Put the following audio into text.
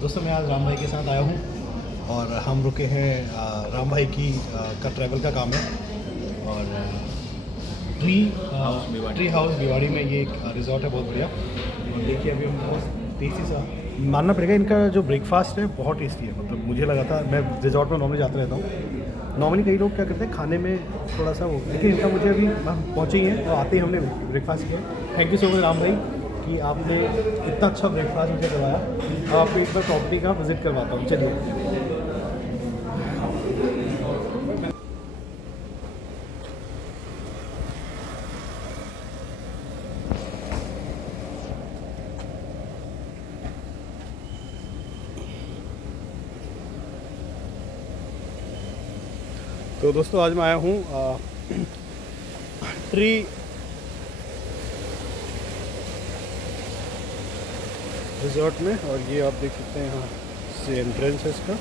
दोस्तों मैं आज राम भाई के साथ आया हूँ और हम रुके हैं राम भाई की का ट्रैवल का काम है और ट्री हाउस भिवाड़ी में ये एक रिजॉर्ट है बहुत बढ़िया। और देखिए अभी हम बहुत टेस्टी सा मानना पड़ेगा, इनका जो ब्रेकफास्ट है बहुत टेस्टी है। मतलब मुझे लगा था, मैं रिजॉर्ट में नॉर्मली जाता रहता हूँ, नॉर्मली कई लोग क्या करते हैं खाने में थोड़ा सा वो, लेकिन इनका मुझे अभी हम पहुँचे ही हैं तो आते ही हमने ब्रेकफास्ट किया। Thank you so much Ram भाई कि आपने इतना अच्छा ब्रेकफास्ट मुझे करवाया। अब आपको एक बार प्रॉपर्टी का विज़िट करवाता हूँ, चलिए। तो दोस्तों आज मैं आया हूँ ट्री रिजॉर्ट में और ये आप देख सकते हैं यहाँ से एंट्रेंस है इसका।